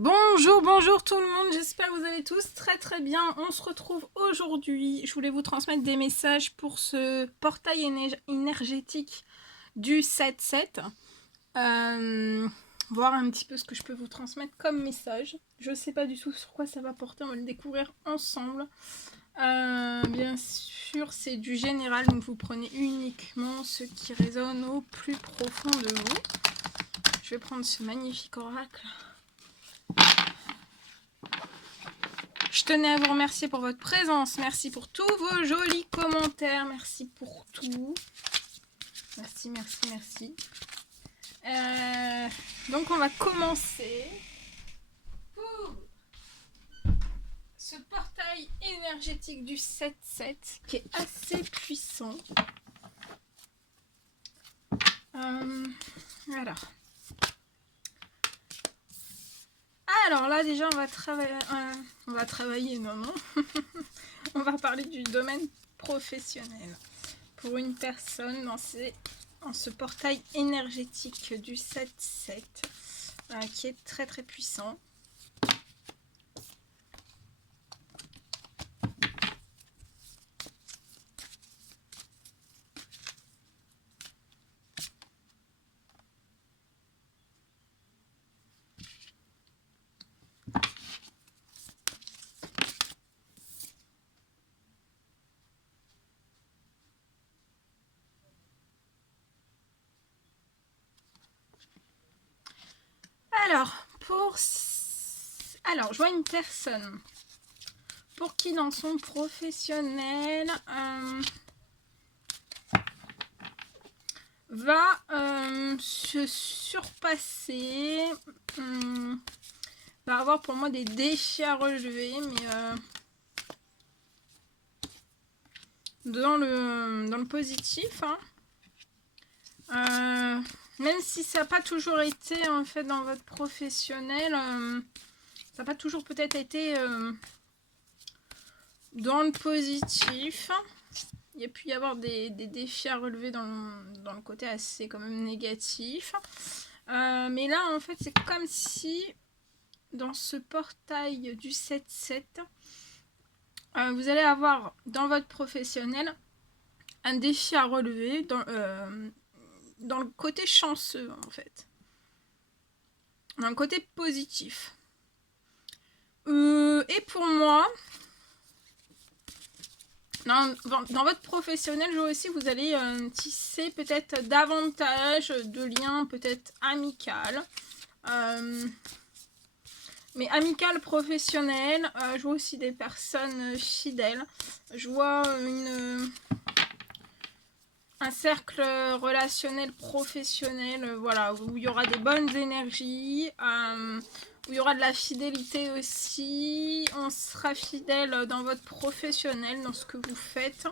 Bonjour, bonjour tout le monde, j'espère que vous allez tous très bien. On se retrouve aujourd'hui. Je voulais vous transmettre des messages pour ce portail énergétique du 7-7. Voir un petit peu ce que je peux vous transmettre comme message. Je ne sais pas du tout sur quoi ça va porter, on va le découvrir ensemble. Bien sûr, c'est du général, donc vous prenez uniquement ce qui résonne au plus profond de vous. Je vais prendre ce magnifique oracle. Je tenais à vous remercier pour votre présence. Merci pour tous vos jolis commentaires. Merci pour tout. Merci. Donc on va commencer pour ce portail énergétique du 7-7 qui est assez puissant. Alors là déjà on va travailler, non. On va parler du domaine professionnel. Pour une personne dans ce portail énergétique du 7-7 qui est très puissant. Alors, je vois une personne pour qui dans son professionnel va se surpasser, va avoir pour moi des défis à relever, mais dans le positif, même si ça n'a pas toujours été en fait dans votre professionnel, ça n'a pas toujours peut-être été dans le positif. Il y a pu y avoir des défis à relever dans le côté assez quand même négatif. Mais là en fait c'est comme si dans ce portail du 7-7, vous allez avoir dans votre professionnel un défi à relever dans le côté chanceux en fait, dans le côté positif. Et pour moi, dans votre professionnel, je vois aussi vous allez tisser peut-être davantage de liens peut-être amicales. Mais amical, professionnel, je vois aussi des personnes fidèles. Je vois un cercle relationnel professionnel, voilà, où il y aura des bonnes énergies, où il y aura de la fidélité aussi. On sera fidèle dans votre professionnel, dans ce que vous faites.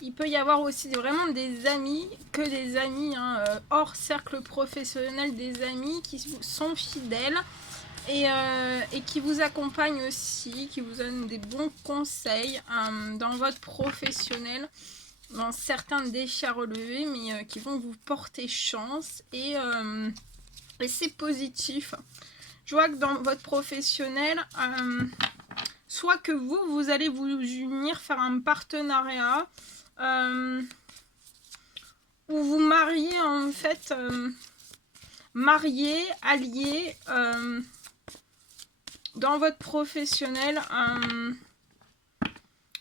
Il peut y avoir aussi vraiment des amis, hors cercle professionnel, des amis qui sont fidèles et qui vous accompagnent aussi, qui vous donnent des bons conseils dans votre professionnel, dans certains défis à relever, mais qui vont vous porter chance et c'est positif. Je vois que dans votre professionnel, soit que vous allez vous unir, faire un partenariat, où vous mariez en fait, alliés dans votre professionnel,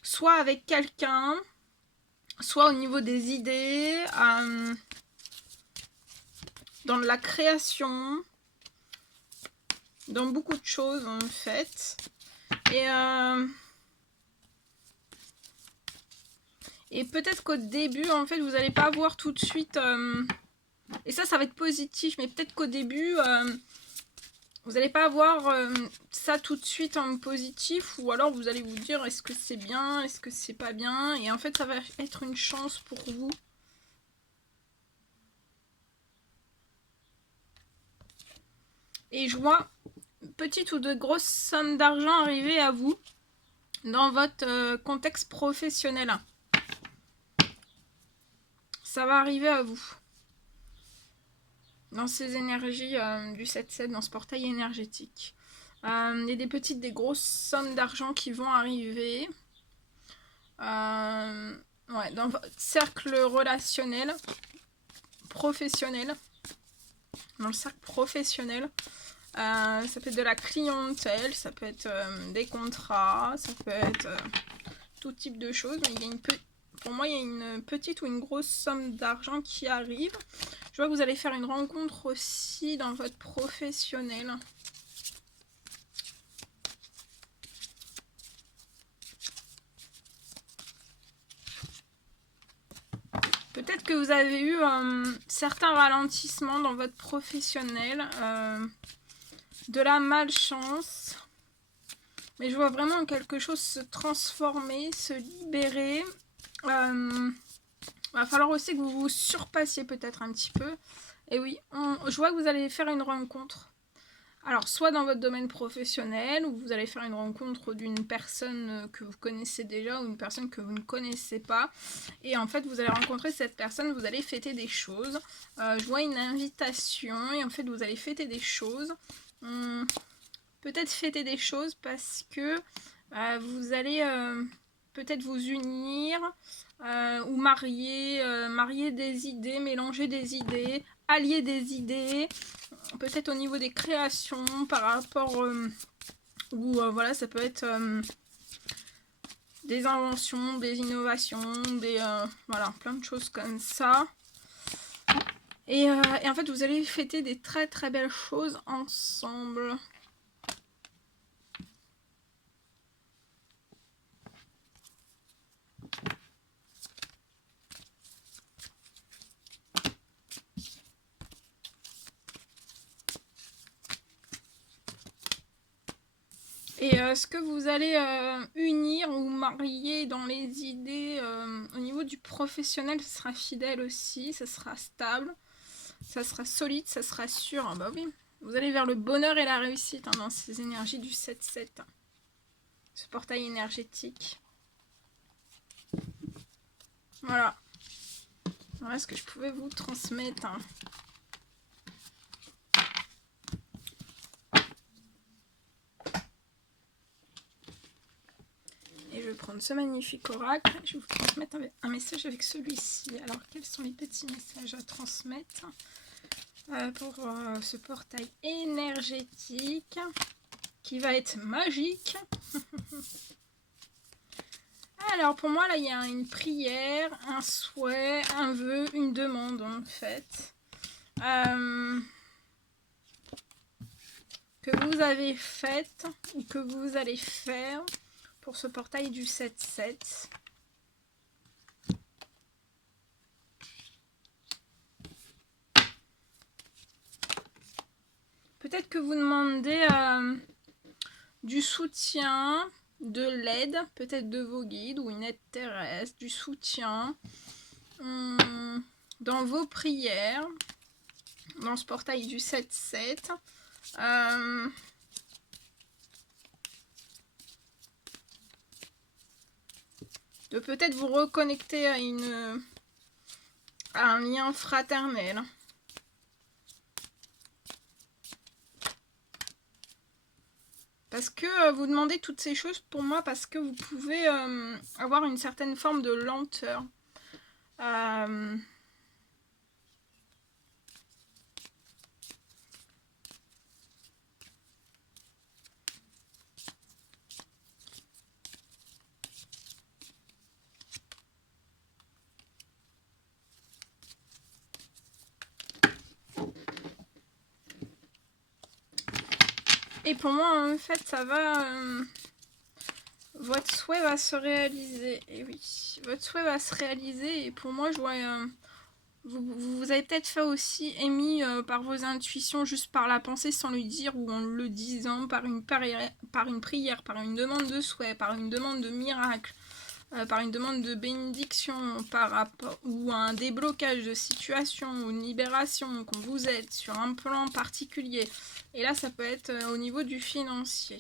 soit avec quelqu'un, soit au niveau des idées, dans la création, dans beaucoup de choses en fait. Et peut-être qu'au début, en fait, vous n'allez pas voir tout de suite... et ça va être positif, mais peut-être qu'au début, vous n'allez pas avoir ça tout de suite en positif, ou alors vous allez vous dire, est-ce que c'est bien, est-ce que c'est pas bien? Et en fait, ça va être une chance pour vous. Et je vois petite ou de grosses sommes d'argent arriver à vous dans votre contexte professionnel. Ça va arriver à vous. dans ces énergies du 7-7, dans ce portail énergétique. Il y a des petites, des grosses sommes d'argent qui vont arriver. Ouais, dans votre cercle relationnel, professionnel. Dans le cercle professionnel. Ça peut être de la clientèle, ça peut être des contrats, ça peut être tout type de choses. Mais il y a pour moi, il y a une petite ou une grosse somme d'argent qui arrive. Je vois que vous allez faire une rencontre aussi dans votre professionnel. Peut-être que vous avez eu certains ralentissements dans votre professionnel, de la malchance. Mais je vois vraiment quelque chose se transformer, se libérer. Va falloir aussi que vous vous surpassiez peut-être un petit peu. Et oui, je vois que vous allez faire une rencontre. Alors, soit dans votre domaine professionnel, où vous allez faire une rencontre d'une personne que vous connaissez déjà ou une personne que vous ne connaissez pas. Et en fait, vous allez rencontrer cette personne, vous allez fêter des choses. Je vois une invitation et en fait, vous allez fêter des choses. Peut-être fêter des choses parce que vous allez peut-être vous unir ou marier des idées, mélanger des idées, allier des idées, peut-être au niveau des créations par rapport ou voilà, ça peut être des inventions, des innovations, voilà, plein de choses comme ça. Et en fait, vous allez fêter des très très belles choses ensemble. Et ce que vous allez unir ou marier dans les idées au niveau du professionnel, ça sera fidèle aussi, ça sera stable, ça sera solide, ça sera sûr. Ah bah oui, vous allez vers le bonheur et la réussite dans ces énergies du 7-7. Ce portail énergétique. Voilà. Voilà ce que je pouvais vous transmettre. Et je vais prendre ce magnifique oracle. Je vais vous transmettre un message avec celui-ci. Alors, quels sont les petits messages à transmettre pour ce portail énergétique qui va être magique? Alors, pour moi, là, il y a une prière, un souhait, un vœu, une demande, en fait. Que vous avez faite ou que vous allez faire pour ce portail du 7-7. Peut-être que vous demandez du soutien, de l'aide, peut-être de vos guides ou une aide terrestre, du soutien dans vos prières, dans ce portail du 7-7. De peut-être vous reconnecter à un lien fraternel. Parce que vous demandez toutes ces choses pour moi parce que vous pouvez avoir une certaine forme de lenteur. Et pour moi, en fait, ça va... votre souhait va se réaliser. Et oui, votre souhait va se réaliser. Et pour moi, je vois... vous avez peut-être fait aussi émis par vos intuitions, juste par la pensée, sans le dire, ou en le disant, par une prière, par une demande de souhait, par une demande de miracle, par une demande de bénédiction, par rapport, ou un déblocage de situation, ou une libération, qu'on vous aide sur un plan particulier. Et là, ça peut être au niveau du financier.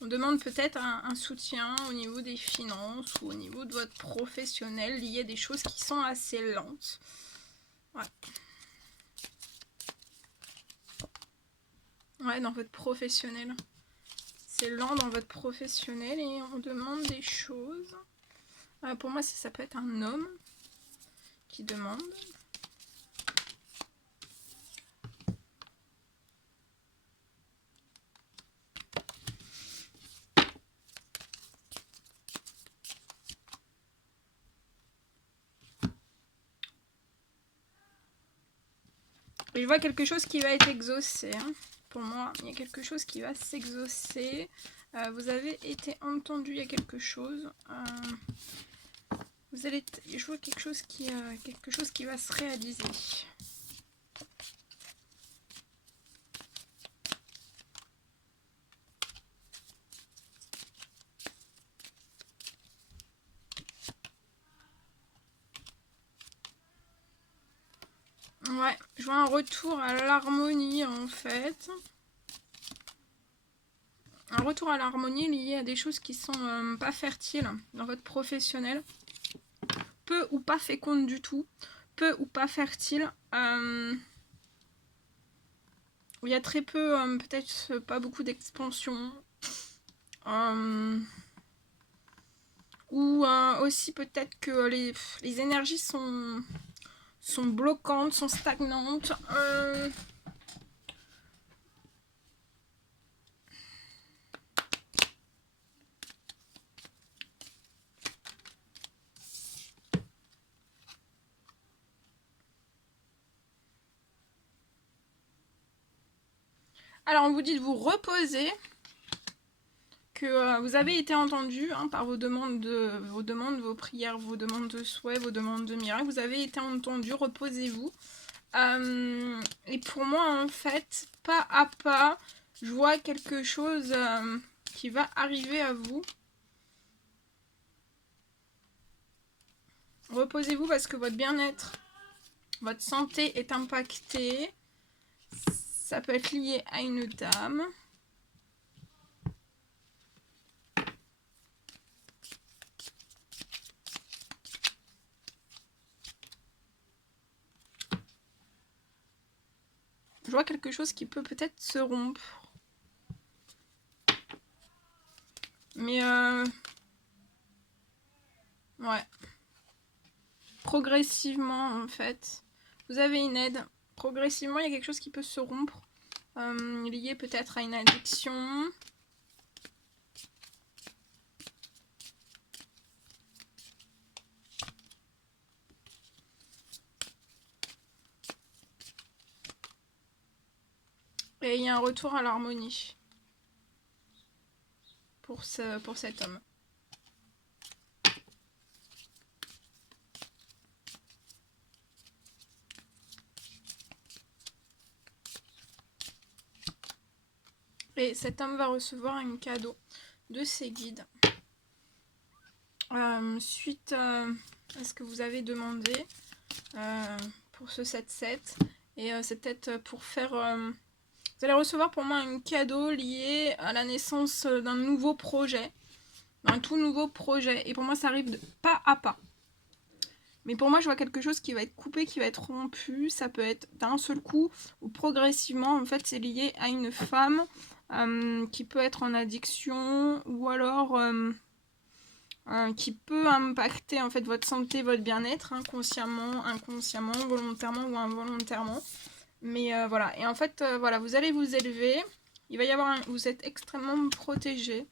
On demande peut-être un soutien au niveau des finances ou au niveau de votre professionnel lié à des choses qui sont assez lentes. Ouais. Ouais, dans votre professionnel. C'est lent dans votre professionnel et on demande des choses. Pour moi, ça peut être un homme qui demande. Et je vois quelque chose qui va être exaucé. Hein. Pour moi, il y a quelque chose qui va s'exaucer. Vous avez été entendu, il y a quelque chose. Vous allez, je vois quelque chose qui va se réaliser. Ouais, je vois un retour à l'harmonie en fait. Un retour à l'harmonie lié à des choses qui sont pas fertiles dans votre professionnel. Peu ou pas fécondes du tout. Peu ou pas fertiles. Où il y a très peu, peut-être pas beaucoup d'expansion. Ou aussi peut-être que les énergies sont bloquantes, sont stagnantes. Alors on vous dit de vous reposer, que vous avez été entendu hein, par vos demandes, vos prières, vos demandes de souhait, vos demandes de miracle. Vous avez été entendu, reposez-vous. Et pour moi en fait, pas à pas, je vois quelque chose qui va arriver à vous. Reposez-vous parce que votre bien-être, votre santé est impactée. Ça peut être lié à une dame. Je vois quelque chose qui peut peut-être se rompre. Mais ouais. Progressivement en fait. Vous avez une aide. Progressivement, il y a quelque chose qui peut se rompre. Lié peut-être à une addiction. Et il y a un retour à l'harmonie pour cet homme. Et cet homme va recevoir un cadeau de ses guides. Suite à ce que vous avez demandé pour ce 7-7. Et c'est peut-être pour faire... vous allez recevoir pour moi un cadeau lié à la naissance d'un nouveau projet. Un tout nouveau projet. Et pour moi, ça arrive de pas à pas. Mais pour moi, je vois quelque chose qui va être coupé, qui va être rompu. Ça peut être d'un seul coup ou progressivement. En fait, c'est lié à une femme qui peut être en addiction ou alors qui peut impacter en fait votre santé, votre bien-être, inconsciemment, volontairement ou involontairement. Mais voilà. Et en fait, voilà, vous allez vous élever. Il va y avoir vous êtes extrêmement protégé.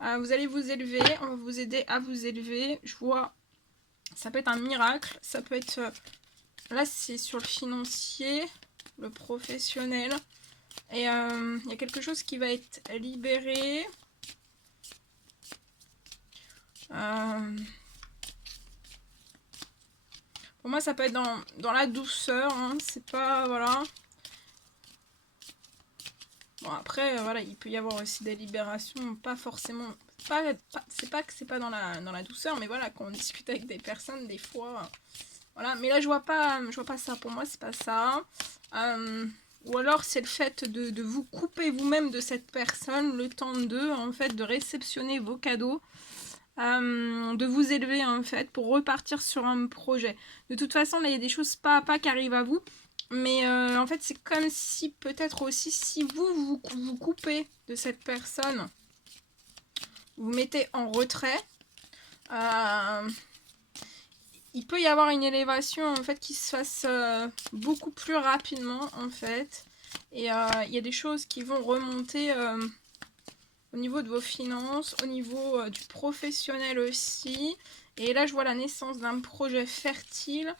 Vous allez vous élever. On va vous aider à vous élever. Je vois. Ça peut être un miracle, ça peut être... Là, c'est sur le financier, le professionnel. Et il y a quelque chose qui va être libéré. Pour moi, ça peut être dans la douceur. Hein, c'est pas... Voilà. Bon, après, voilà, il peut y avoir aussi des libérations, pas forcément... c'est pas que c'est pas dans la douceur, mais voilà, quand on discute avec des personnes, des fois... Voilà, mais là je vois pas ça, pour moi c'est pas ça. Ou alors c'est le fait de vous couper vous-même de cette personne, le temps en fait, de réceptionner vos cadeaux, de vous élever en fait, pour repartir sur un projet. De toute façon, là il y a des choses pas à pas qui arrivent à vous, Mais en fait, c'est comme si peut-être aussi, si vous coupez de cette personne, vous mettez en retrait, il peut y avoir une élévation en fait qui se fasse beaucoup plus rapidement en fait. Et il y a des choses qui vont remonter au niveau de vos finances, au niveau du professionnel aussi. Et là, je vois la naissance d'un projet fertile,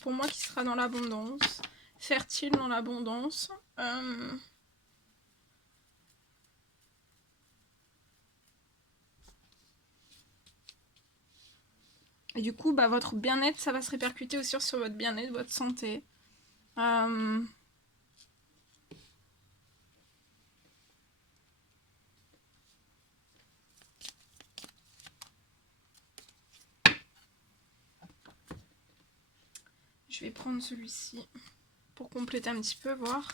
pour moi, qui sera dans l'abondance. Fertile dans l'abondance. Et du coup, bah, votre bien-être, ça va se répercuter aussi sur votre bien-être, votre santé. Je vais prendre celui-ci pour compléter un petit peu, voir.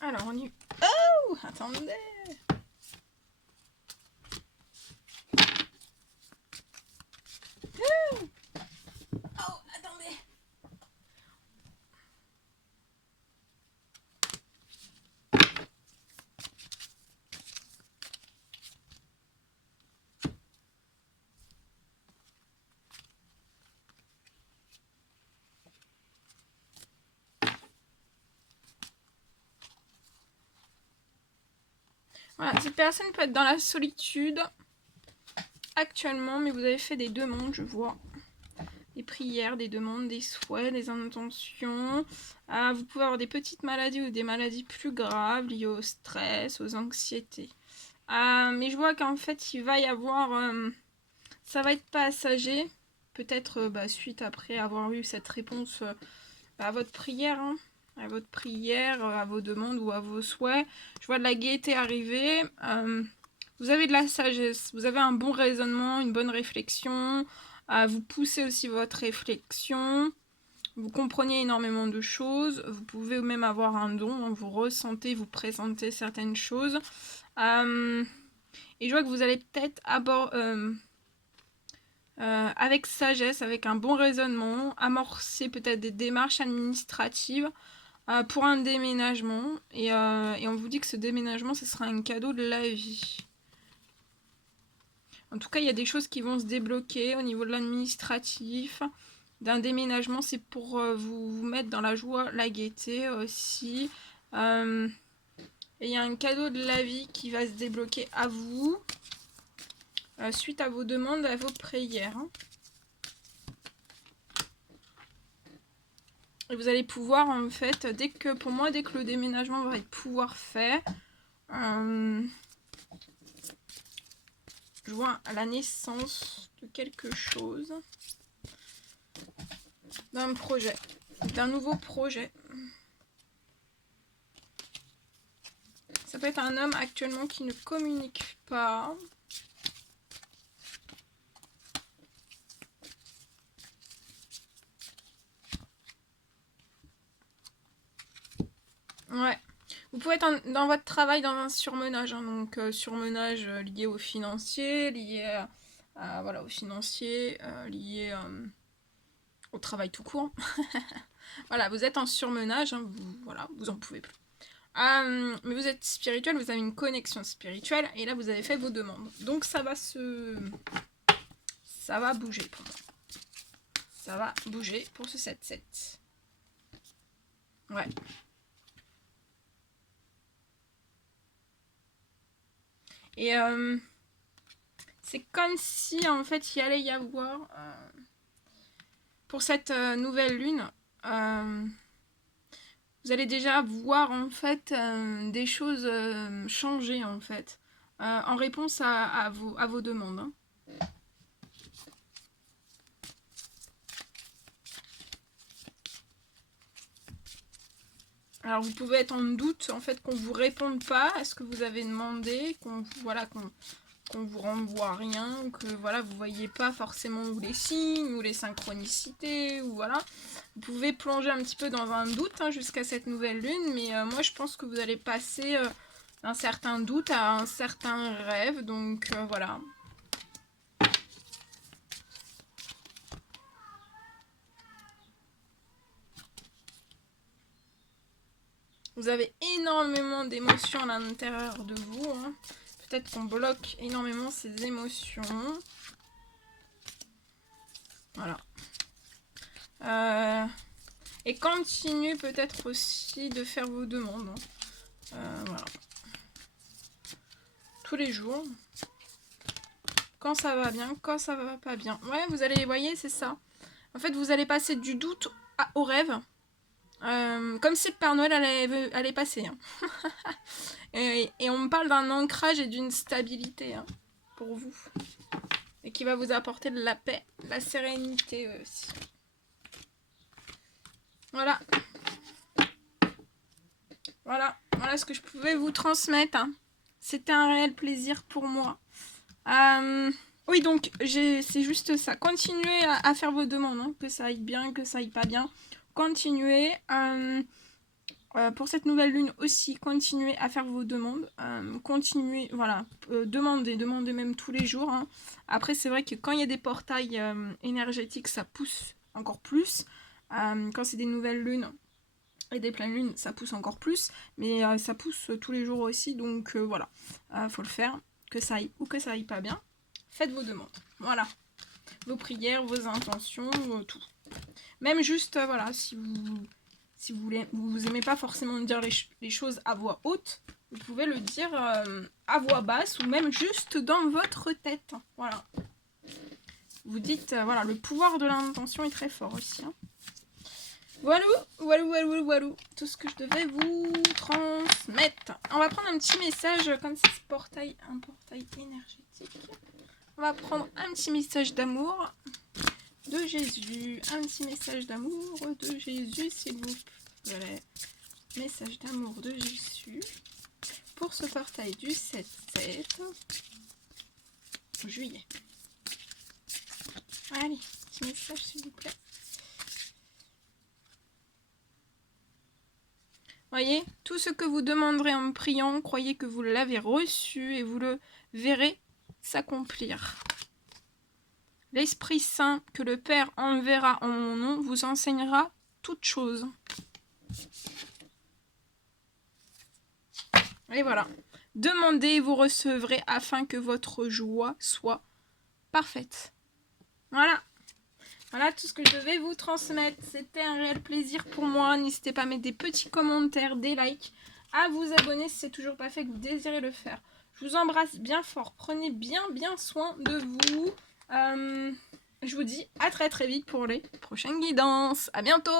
Alors, on y... Oh, attendez. Oh, attendez. Voilà, cette personne peut être dans la solitude actuellement, mais vous avez fait des demandes, je vois. Des prières, des demandes, des souhaits, des intentions. Vous pouvez avoir des petites maladies ou des maladies plus graves liées au stress, aux anxiétés. Mais je vois qu'en fait, il va y avoir... ça va être passager. Peut-être suite après avoir eu cette réponse à votre prière. Hein, à votre prière, à vos demandes ou à vos souhaits. Je vois de la gaieté arriver. Vous avez de la sagesse. Vous avez un bon raisonnement, une bonne réflexion. Vous poussez aussi votre réflexion. Vous comprenez énormément de choses. Vous pouvez même avoir un don. Hein, vous ressentez, vous présentez certaines choses. Et je vois que vous allez peut-être avec sagesse, avec un bon raisonnement, amorcer peut-être des démarches administratives pour un déménagement. Et on vous dit que ce déménagement, ce sera un cadeau de la vie. En tout cas, il y a des choses qui vont se débloquer au niveau de l'administratif. D'un déménagement, c'est pour vous mettre dans la joie, la gaieté aussi. Et il y a un cadeau de la vie qui va se débloquer à vous. Suite à vos demandes, à vos prières. Et vous allez pouvoir, en fait, dès que le déménagement va être pouvoir fait, je vois la naissance de quelque chose, d'un projet, d'un nouveau projet. Ça peut être un homme actuellement qui ne communique pas. Ouais. Vous pouvez être dans votre travail dans un surmenage, hein, donc surmenage lié au financier, lié voilà, au financier, lié au travail tout court. Voilà, vous êtes en surmenage, hein, voilà, vous en pouvez plus. Mais vous êtes spirituel, vous avez une connexion spirituelle, et là vous avez fait vos demandes. Donc ça va bouger pour moi. Ça va bouger pour ce 7-7. Ouais. Et c'est comme si en fait il allait y avoir pour cette nouvelle lune, vous allez déjà voir en fait des choses changer en fait en réponse à vos demandes. Hein. Alors vous pouvez être en doute en fait qu'on vous réponde pas à ce que vous avez demandé, qu'on vous renvoie rien, que voilà vous voyez pas forcément où les signes ou les synchronicités ou voilà. Vous pouvez plonger un petit peu dans un doute hein, jusqu'à cette nouvelle lune, mais moi je pense que vous allez passer d'un certain doute à un certain rêve, donc voilà. Vous avez énormément d'émotions à l'intérieur de vous. Hein. Peut-être qu'on bloque énormément ces émotions. Voilà. Et continue peut-être aussi de faire vos demandes. Voilà. Tous les jours. Quand ça va bien, quand ça va pas bien. Ouais, vous allez, voyez, c'est ça. En fait, vous allez passer du doute au rêve. Comme si le Père Noël allait passer. Hein. et on me parle d'un ancrage et d'une stabilité hein, pour vous. Et qui va vous apporter de la paix, de la sérénité aussi. Voilà. Voilà ce que je pouvais vous transmettre. Hein. C'était un réel plaisir pour moi. Oui, donc, c'est juste ça. Continuez à faire vos demandes, hein, que ça aille bien, que ça aille pas bien. Continuez. Pour cette nouvelle lune aussi, continuez à faire vos demandes. Continuez, voilà, demandez même tous les jours. Hein. Après, c'est vrai que quand il y a des portails énergétiques, ça pousse encore plus. Quand c'est des nouvelles lunes et des pleines lunes, ça pousse encore plus. Mais ça pousse tous les jours aussi, donc voilà. Faut le faire, que ça aille ou que ça aille pas bien. Faites vos demandes, voilà. Vos prières, vos intentions, tout. Même juste, voilà, si vous aimez pas forcément dire les choses à voix haute, vous pouvez le dire à voix basse ou même juste dans votre tête. Voilà. Vous dites, voilà, le pouvoir de l'intention est très fort aussi. Hein. Voilà. Tout ce que je devais vous transmettre. On va prendre un petit message, comme c'est un portail énergétique. On va prendre un petit message d'amour de Jésus. Un petit message d'amour de Jésus, s'il vous plaît. Message d'amour de Jésus pour ce portail du 7-7 juillet. Allez, petit message, s'il vous plaît. Voyez, tout ce que vous demanderez en priant, croyez que vous l'avez reçu et vous le verrez s'accomplir. L'Esprit Saint que le Père enverra en mon nom vous enseignera toutes choses. Et voilà. Demandez et vous recevrez afin que votre joie soit parfaite. Voilà. Voilà tout ce que je devais vous transmettre. C'était un réel plaisir pour moi. N'hésitez pas à mettre des petits commentaires, des likes, à vous abonner si c'est toujours pas fait que vous désirez le faire. Je vous embrasse bien fort. Prenez bien soin de vous. Je vous dis à très vite pour les prochaines guidances. À bientôt!